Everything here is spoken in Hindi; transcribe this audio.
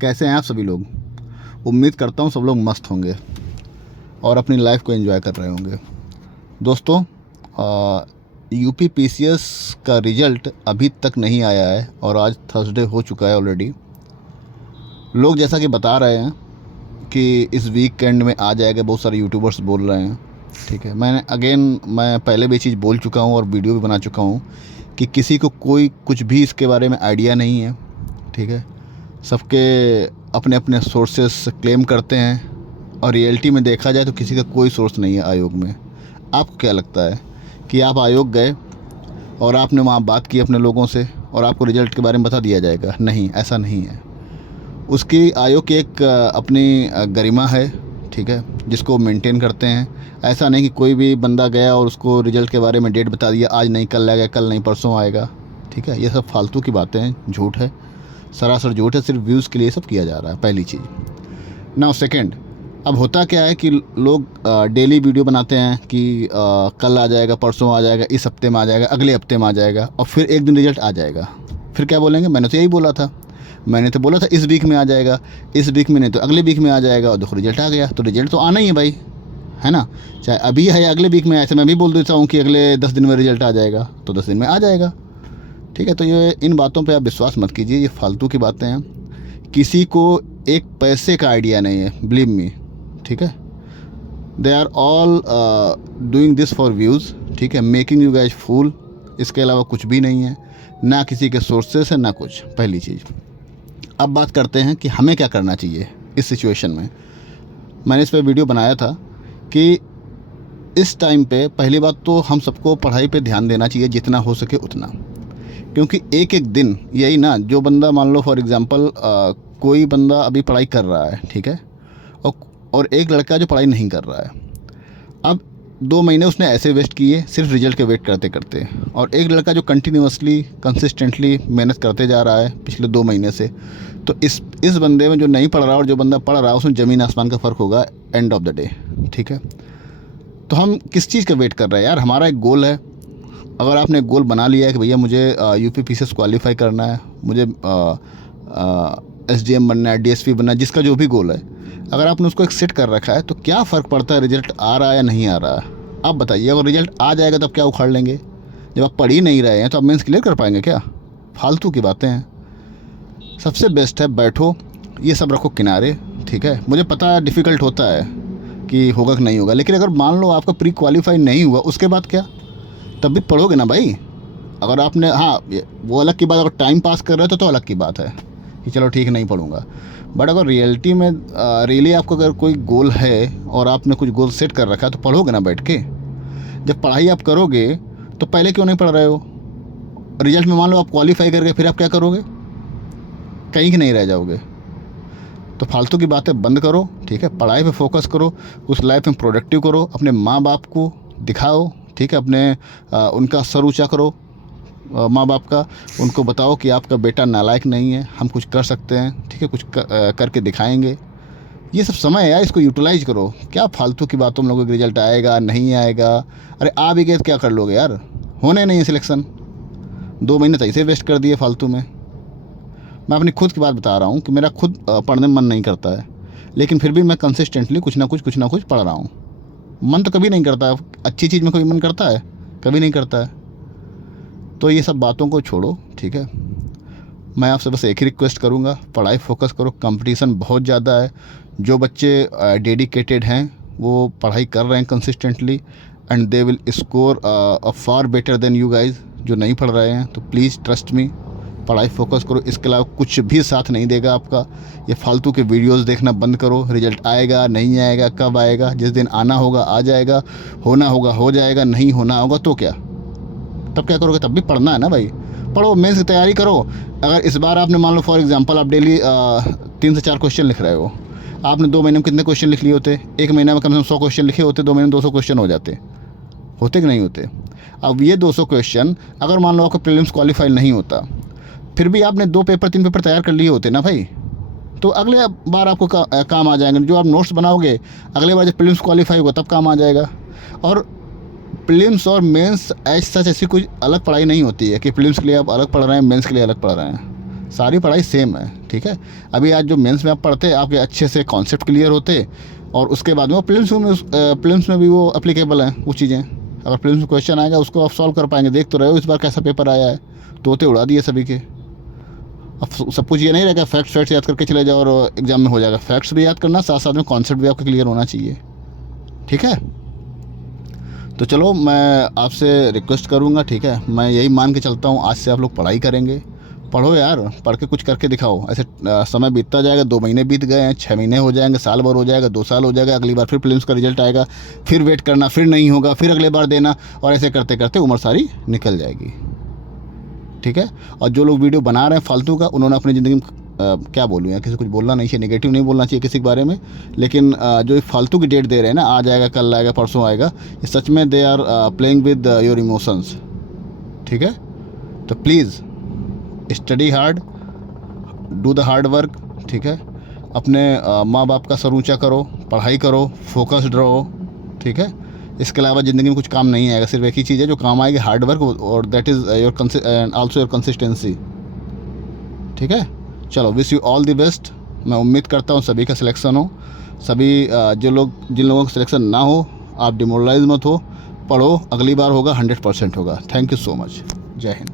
कैसे हैं आप सभी लोग। उम्मीद करता हूँ सब लोग मस्त होंगे और अपनी लाइफ को एंजॉय कर रहे होंगे। दोस्तों, यूपी पीसीएस का रिज़ल्ट अभी तक नहीं आया है और आज थर्सडे हो चुका है ऑलरेडी। लोग जैसा कि बता रहे हैं कि इस वीकेंड में आ जाएगा, बहुत सारे यूट्यूबर्स बोल रहे हैं। ठीक है, मैं पहले भी चीज़ बोल चुका हूँ और वीडियो भी बना चुका हूँ कि किसी को कोई कुछ भी इसके बारे में आइडिया नहीं है। ठीक है, सबके अपने अपने सोर्सेस क्लेम करते हैं और रियलिटी में देखा जाए तो किसी का कोई सोर्स नहीं है आयोग में। आपको क्या लगता है कि आप आयोग गए और आपने वहाँ बात की अपने लोगों से और आपको रिज़ल्ट के बारे में बता दिया जाएगा? नहीं, ऐसा नहीं है। उसकी आयोग की एक अपनी गरिमा है, ठीक है, जिसको मेंटेन करते हैं। ऐसा नहीं कि कोई भी बंदा गया और उसको रिज़ल्ट के बारे में डेट बता दिया, आज नहीं कल आएगा, कल नहीं परसों आएगा। ठीक है, ये सब फालतू की बातें हैं, झूठ है, सरासर झूठ है। सिर्फ व्यूज़ के लिए सब किया जा रहा है, पहली चीज़। नाउ सेकंड, अब होता क्या है कि लोग डेली वीडियो बनाते हैं कि कल आ जाएगा, परसों आ जाएगा, इस हफ्ते में आ जाएगा, अगले हफ्ते में आ जाएगा, और फिर एक दिन रिज़ल्ट आ जाएगा। फिर क्या बोलेंगे, मैंने तो यही बोला था, मैंने तो बोला था इस वीक में आ जाएगा, इस वीक में नहीं तो अगले वीक में आ जाएगा, और देखो रिज़ल्ट आ गया। तो रिज़ल्ट तो आना ही है भाई, है ना। चाहे अभी है या अगले वीक में आए, तो मैं भी बोल देता हूँ कि अगले 10 दिन में रिज़ल्ट आ जाएगा, तो 10 दिन में आ जाएगा। ठीक है, तो ये इन बातों पे आप विश्वास मत कीजिए, ये फालतू की बातें हैं। किसी को एक पैसे का आइडिया नहीं है, बिलीव मी। ठीक है, they are all doing this for views. ठीक है, मेकिंग यू गाइज फूल, इसके अलावा कुछ भी नहीं है। ना किसी के सोर्सेस है ना कुछ, पहली चीज़। अब बात करते हैं कि हमें क्या करना चाहिए इस सिचुएशन में। मैंने इस पर वीडियो बनाया था कि इस टाइम पे पहली बात तो हम सबको पढ़ाई पे ध्यान देना चाहिए, जितना हो सके उतना। क्योंकि एक एक दिन यही ना, जो बंदा मान लो फॉर एग्ज़ाम्पल कोई बंदा अभी पढ़ाई कर रहा है, ठीक है, और एक लड़का जो पढ़ाई नहीं कर रहा है। अब 2 महीने उसने ऐसे वेस्ट किए सिर्फ रिजल्ट के वेट करते करते, और एक लड़का जो कंटिन्यूसली कंसिस्टेंटली मेहनत करते जा रहा है पिछले 2 महीने से। तो इस बंदे में जो नहीं पढ़ रहा और जो बंदा पढ़ रहा है, उसमें ज़मीन आसमान का फ़र्क होगा एंड ऑफ द डे। ठीक है, तो हम किस चीज़ का वेट कर रहे हैं यार? हमारा एक गोल है। अगर आपने एक गोल बना लिया है कि भैया मुझे यूपी पीसीएस क्वालिफाई करना है, मुझे एसडीएम बनना है, डीएसपी बनना है, जिसका जो भी गोल है, अगर आपने उसको एक सेट कर रखा है, तो क्या फ़र्क पड़ता है रिजल्ट आ रहा है या नहीं आ रहा है? आप बताइए। अगर रिजल्ट आ जाएगा तब क्या उखाड़ लेंगे? जब आप पढ़ ही नहीं रहे हैं तो आप मेंस क्लियर कर पाएंगे क्या? फालतू की बातें हैं। सबसे बेस्ट है बैठो, ये सब रखो किनारे। ठीक है, मुझे पता है डिफ़िकल्ट होता है कि होगा कि नहीं होगा, लेकिन अगर मान लो आपका प्री क्वालिफाई नहीं हुआ, उसके बाद क्या? तब भी पढ़ोगे ना भाई। अगर आपने, हाँ वो अलग की बात, अगर टाइम पास कर रहे हो तो अलग की बात है कि चलो ठीक नहीं पढ़ूंगा। बट अगर रियलिटी में रियली आपको अगर कोई गोल है और आपने कुछ गोल सेट कर रखा है, तो पढ़ोगे ना बैठ के। जब पढ़ाई आप करोगे तो पहले क्यों नहीं पढ़ रहे हो? रिजल्ट में मान लो आप क्वालिफाई कर गए, फिर आप क्या करोगे? कहीं की नहीं रह जाओगे। तो फालतू की बातें बंद करो। ठीक है, पढ़ाई पे फोकस करो, कुछ लाइफ में प्रोडक्टिव करो, अपने माँ बाप को दिखाओ। ठीक है, अपने उनका सर ऊँचा करो माँ बाप का, उनको बताओ कि आपका बेटा नालायक नहीं है, हम कुछ कर सकते हैं। ठीक है, कुछ करके दिखाएंगे। ये सब समय है यार, इसको यूटिलाइज करो। क्या फालतू की बातों में लोगों का रिजल्ट आएगा नहीं आएगा? अरे आ भी गए तो क्या कर लोगे यार? होने नहीं है सिलेक्शन। 2 महीने तो ऐसे वेस्ट कर दिए फालतू में। मैं अपनी खुद की बात बता रहा हूँ कि मेरा खुद पढ़ने में मन नहीं करता है, लेकिन फिर भी मैं कंसिस्टेंटली कुछ ना कुछ पढ़ रहा हूँ। मन तो कभी नहीं करता, अच्छी चीज़ में कभी मन करता है? कभी नहीं करता है। तो ये सब बातों को छोड़ो। ठीक है, मैं आपसे बस एक ही रिक्वेस्ट करूँगा, पढ़ाई फोकस करो। कंपटीशन बहुत ज़्यादा है। जो बच्चे डेडिकेटेड हैं वो पढ़ाई कर रहे हैं consistently, and they will score a far better than you guys. जो नहीं पढ़ रहे हैं तो प्लीज़ ट्रस्ट मी, पढ़ाई फोकस करो। इसके अलावा कुछ भी साथ नहीं देगा आपका। ये फालतू के वीडियोस देखना बंद करो। रिजल्ट आएगा नहीं आएगा, कब आएगा? जिस दिन आना होगा आ जाएगा, होना होगा हो जाएगा, नहीं होना होगा तो क्या? तब क्या करोगे? तब भी पढ़ना है ना भाई। पढ़ो, मेंस की तैयारी करो। अगर इस बार आपने मान लो फॉर एग्जांपल आप डेली 3 से 4 क्वेश्चन लिख रहे हो, आपने 2 महीने में कितने क्वेश्चन लिख लिए होते? 1 महीने में कम से कम 100 क्वेश्चन लिखे होते, 2 महीने में 200 क्वेश्चन हो जाते। होते कि नहीं होते? अब ये 200 क्वेश्चन अगर मान लो आपका प्रीलिम्स क्वालिफाई नहीं होता, फिर भी आपने 2 पेपर 3 पेपर तैयार कर लिए होते ना भाई, तो अगले बार आपको काम आ जाएंगे। जो आप नोट्स बनाओगे अगले बार जब प्रीलिम्स क्वालिफाई होगा तब काम आ जाएगा। और प्रीलिम्स और मेंस एज सच ऐसी कोई अलग पढ़ाई नहीं होती है कि प्रीलिम्स के लिए आप अलग पढ़ रहे हैं, मेंस के लिए अलग पढ़ रहे हैं। सारी पढ़ाई सेम है, ठीक है। अभी आज जो मेंस में आप पढ़ते आपके अच्छे से कॉन्सेप्ट क्लियर होते और उसके बाद में वो प्रीलिम्स में भी वो अप्लीकेबल हैं वो चीज़ें। अगर प्रीलिम्स में क्वेश्चन आएगा उसको आप सॉल्व कर पाएंगे। देख तो रहे हो इस बार कैसा पेपर आया है, तोते उड़ा दिए सभी के। अब सब कुछ ये नहीं रहेगा फैक्ट्स याद करके चले जाओ और एग्जाम में हो जाएगा। फैक्ट्स भी याद करना, साथ साथ में कॉन्सेप्ट भी आपका क्लियर होना चाहिए, ठीक है। तो चलो मैं आपसे रिक्वेस्ट करूँगा, ठीक है, मैं यही मान के चलता हूँ आज से आप लोग पढ़ाई करेंगे। पढ़ो यार, पढ़ के कुछ करके दिखाओ। ऐसे समय बीतता जाएगा, 2 महीने बीत गए हैं, 6 महीने हो जाएंगे, साल भर हो जाएगा, 2 साल हो जाएगा, अगली बार फिर प्रीलिम्स का रिजल्ट आएगा, फिर वेट करना, फिर नहीं होगा, फिर अगले बार देना, और ऐसे करते करते उम्र सारी निकल जाएगी, ठीक है। और जो लोग वीडियो बना रहे हैं फालतू का, उन्होंने अपनी ज़िंदगी में क्या बोलूँ यार, किसी कुछ बोलना नहीं चाहिए, नेगेटिव नहीं बोलना चाहिए किसी के बारे में, लेकिन जो फालतू की डेट दे रहे हैं ना, आज आएगा, कल आएगा, परसों आएगा, ये सच में they are playing with your emotions, ठीक है। तो please study hard, do the hard work, ठीक है। अपने माँ बाप का सर ऊँचा करो, पढ़ाई करो, फोकस्ड रहो, ठीक है। इसके अलावा ज़िंदगी में कुछ काम नहीं आएगा। सिर्फ एक ही चीज़ है जो काम आएगी, हार्ड वर्क, और that is your also your consistency, ठीक है। चलो, wish you all the best. मैं उम्मीद करता हूँ सभी का सिलेक्शन हो। सभी जिन लोगों का सिलेक्शन ना हो, आप डिमोरलाइज मत हो, पढ़ो, अगली बार होगा, 100% होगा। Thank you so much. जय हिंद।